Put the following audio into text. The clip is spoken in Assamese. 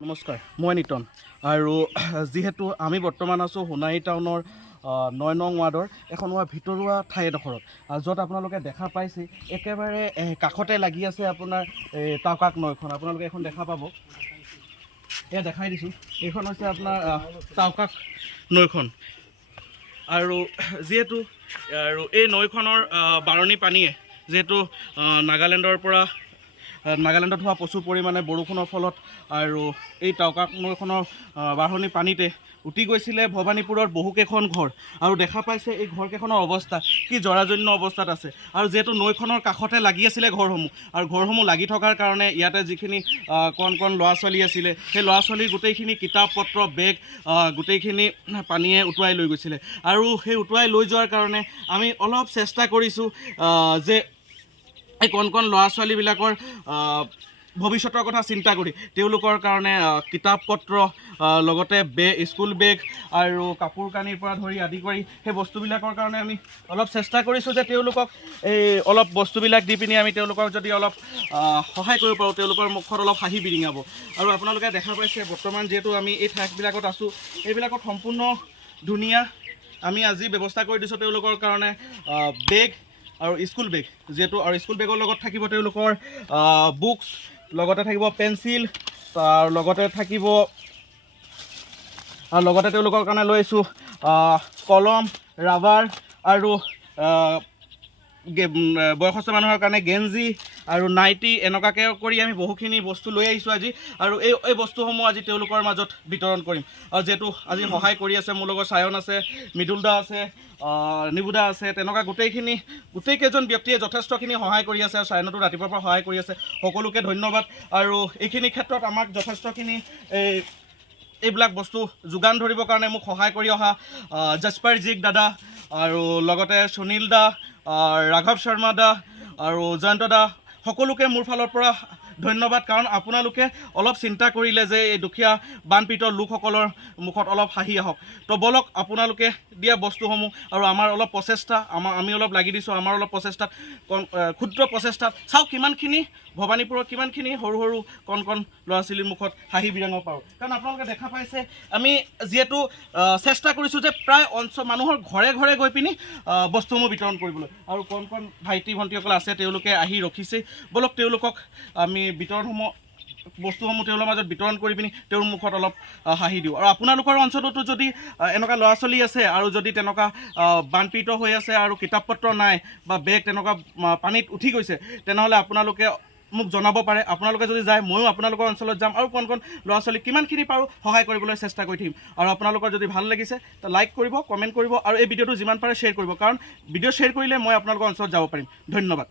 নমস্কাৰ, মই নিতন আৰু যিহেতু আমি বৰ্তমান আছোঁ সোণাৰী টাউনৰ ৯ নং ৱাৰ্ডৰ এখন ভিতৰুৱা ঠাই এডোখৰত, য'ত আপোনালোকে দেখা পাইছে একেবাৰে কাষতে লাগি আছে আপোনাৰ টাউকাক নৈখন। আপোনালোকে এখন দেখা পাব, এয়া দেখাই দিছোঁ। এইখন হৈছে আপোনাৰ টাউকাক নৈখন আৰু যিহেতু আৰু এই নৈখনৰ বাৰণী পানীয়ে যিহেতু নাগালেণ্ডত হোৱা প্ৰচুৰ পৰিমাণে বৰষুণৰ ফলত আৰু এই টাউকাক নৈখনৰ বাঢ়নী পানীতে উটি গৈছিলে ভৱানীপুৰৰ বহুকেইখন ঘৰ। আৰু দেখা পাইছে এই ঘৰকেইখনৰ অৱস্থা কি জৰাজীৰ্ণ অৱস্থাত আছে। আৰু যিহেতু নৈখনৰ কাষতে লাগি আছিলে ঘৰসমূহ, আৰু ঘৰসমূহ লাগি থকাৰ কাৰণে ইয়াতে যিখিনি কণ ল'ৰা ছোৱালী আছিলে, সেই ল'ৰা ছোৱালীৰ গোটেইখিনি কিতাপ পত্ৰ বেগ গোটেইখিনি পানীয়ে উটুৱাই লৈ গৈছিলে। আৰু সেই উটুৱাই লৈ যোৱাৰ কাৰণে আমি অলপ চেষ্টা কৰিছোঁ যে এই কণ ল'ৰা ছোৱালীবিলাকৰ ভৱিষ্যতৰ কথা চিন্তা কৰি তেওঁলোকৰ কাৰণে কিতাপ পত্ৰ লগতে স্কুল বেগ আৰু কাপোৰ কানিৰ পৰা ধৰি আদি কৰি সেই বস্তুবিলাকৰ কাৰণে আমি অলপ চেষ্টা কৰিছোঁ যে তেওঁলোকক এই অলপ বস্তুবিলাক দি পিনি আমি তেওঁলোকক যদি অলপ সহায় কৰিব পাৰোঁ, তেওঁলোকৰ মুখত অলপ হাঁহি বিৰিঙাব। আৰু আপোনালোকে দেখা পাইছে বৰ্তমান যিহেতু আমি এই ঠাইবিলাকত আছোঁ, এইবিলাকত সম্পূৰ্ণ ধুনীয়া আমি আজি ব্যৱস্থা কৰি দিছোঁ তেওঁলোকৰ কাৰণে বেগ আৰু স্কুল বেগ, যিহেতু আৰু স্কুল বেগৰ লগত থাকিব তেওঁলোকৰ বুকছ, লগতে থাকিব পেঞ্চিল, তাৰ লগতে থাকিব লগতে তেওঁলোকৰ কাৰণে লৈ আহিছোঁ কলম, ৰাবাৰ আৰু বয়সস্থ মানুহৰ কাৰণে গেঞ্জি আৰু নাইটি, এনেকুৱাকৈ কৰি আমি বহুখিনি বস্তু লৈ আহিছোঁ আজি। আৰু এই বস্তুসমূহ আজি তেওঁলোকৰ মাজত বিতৰণ কৰিম। আৰু যিহেতু আজি সহায় কৰি আছে মোৰ লগত চায়ন আছে, মৃদুল দা আছে, নিবুদা আছে, তেনেকুৱা গোটেইকেইজন ব্যক্তিয়ে যথেষ্টখিনি সহায় কৰি আছে। আৰু চায়নতো ৰাতিপুৱাৰ পৰা সহায় কৰি আছে, সকলোকে ধন্যবাদ। আৰু এইখিনি ক্ষেত্ৰত আমাক যথেষ্টখিনি এইবিলাক বস্তু যোগান ধৰিবৰ কাৰণে মোক সহায় কৰি অহা জছপাৰজিক দাদা আৰু লগতে সুনীল দা, ৰাঘৱ শৰ্মা দা আৰু জয়ন্ত দা, সকলোকে মোৰ ফালৰ পৰা ধন্যবাদ। কাৰণ আপোনালোকে অলপ চিন্তা কৰিলে যে এই দুখীয়া বানপীড়িত লোকসকলৰ মুখত অলপ হাঁহি আহক। তো বলক আপোনালোকে দিয়া বস্তুসমূহ আৰু আমাৰ অলপ প্ৰচেষ্টা, আমি অলপ লাগি দিছোঁ, আমাৰ অলপ প্ৰচেষ্টাত ক্ষুদ্ৰ প্ৰচেষ্টাত চাওক কিমানখিনি ভৱানীপুৰত কিমানখিনি সৰু কণ ল'ৰা ছোৱালীৰ মুখত হাঁহি বিৰিঙাব পাৰোঁ। কাৰণ আপোনালোকে দেখা পাইছে আমি যিহেতু চেষ্টা কৰিছোঁ যে প্ৰায় মানুহৰ ঘৰে ঘৰে গৈ পিনি বস্তুসমূহ বিতৰণ কৰিবলৈ। আৰু কণ ভাইটি ভণ্টিসকল আছে, তেওঁলোকে আহি ৰখিছে। বলক তেওঁলোকক আমি বস্তুসমূহ তেওঁলোকৰ মাজত বিতৰণ কৰি পিনি তেওঁৰ মুখত অলপ হাঁহি দিওঁ। আৰু আপোনালোকৰ অঞ্চলতো যদি এনেকুৱা ল'ৰা ছোৱালী আছে আৰু যদি তেনেকুৱা বানপীড়িত হৈ আছে আৰু কিতাপ পত্ৰ নাই বা বেগ তেনেকুৱা পানীত উঠি গৈছে, তেনেহ'লে আপোনালোকে মোক জনাব পাৰে। আপোনালোকে যদি যায়, ময়ো আপোনালোকৰ অঞ্চলত যাম আৰু কণ ল'ৰা ছোৱালীক কিমানখিনি পাৰোঁ সহায় কৰিবলৈ চেষ্টা কৰি থাকিম। আৰু আপোনালোকৰ যদি ভাল লাগিছে তো লাইক কৰিব, কমেণ্ট কৰিব আৰু এই ভিডিঅ'টো যিমান পাৰে শ্বেয়াৰ কৰিব, কাৰণ ভিডিঅ' শ্বেয়াৰ কৰিলে মই আপোনালোকৰ অঞ্চলত যাব পাৰিম। ধন্যবাদ।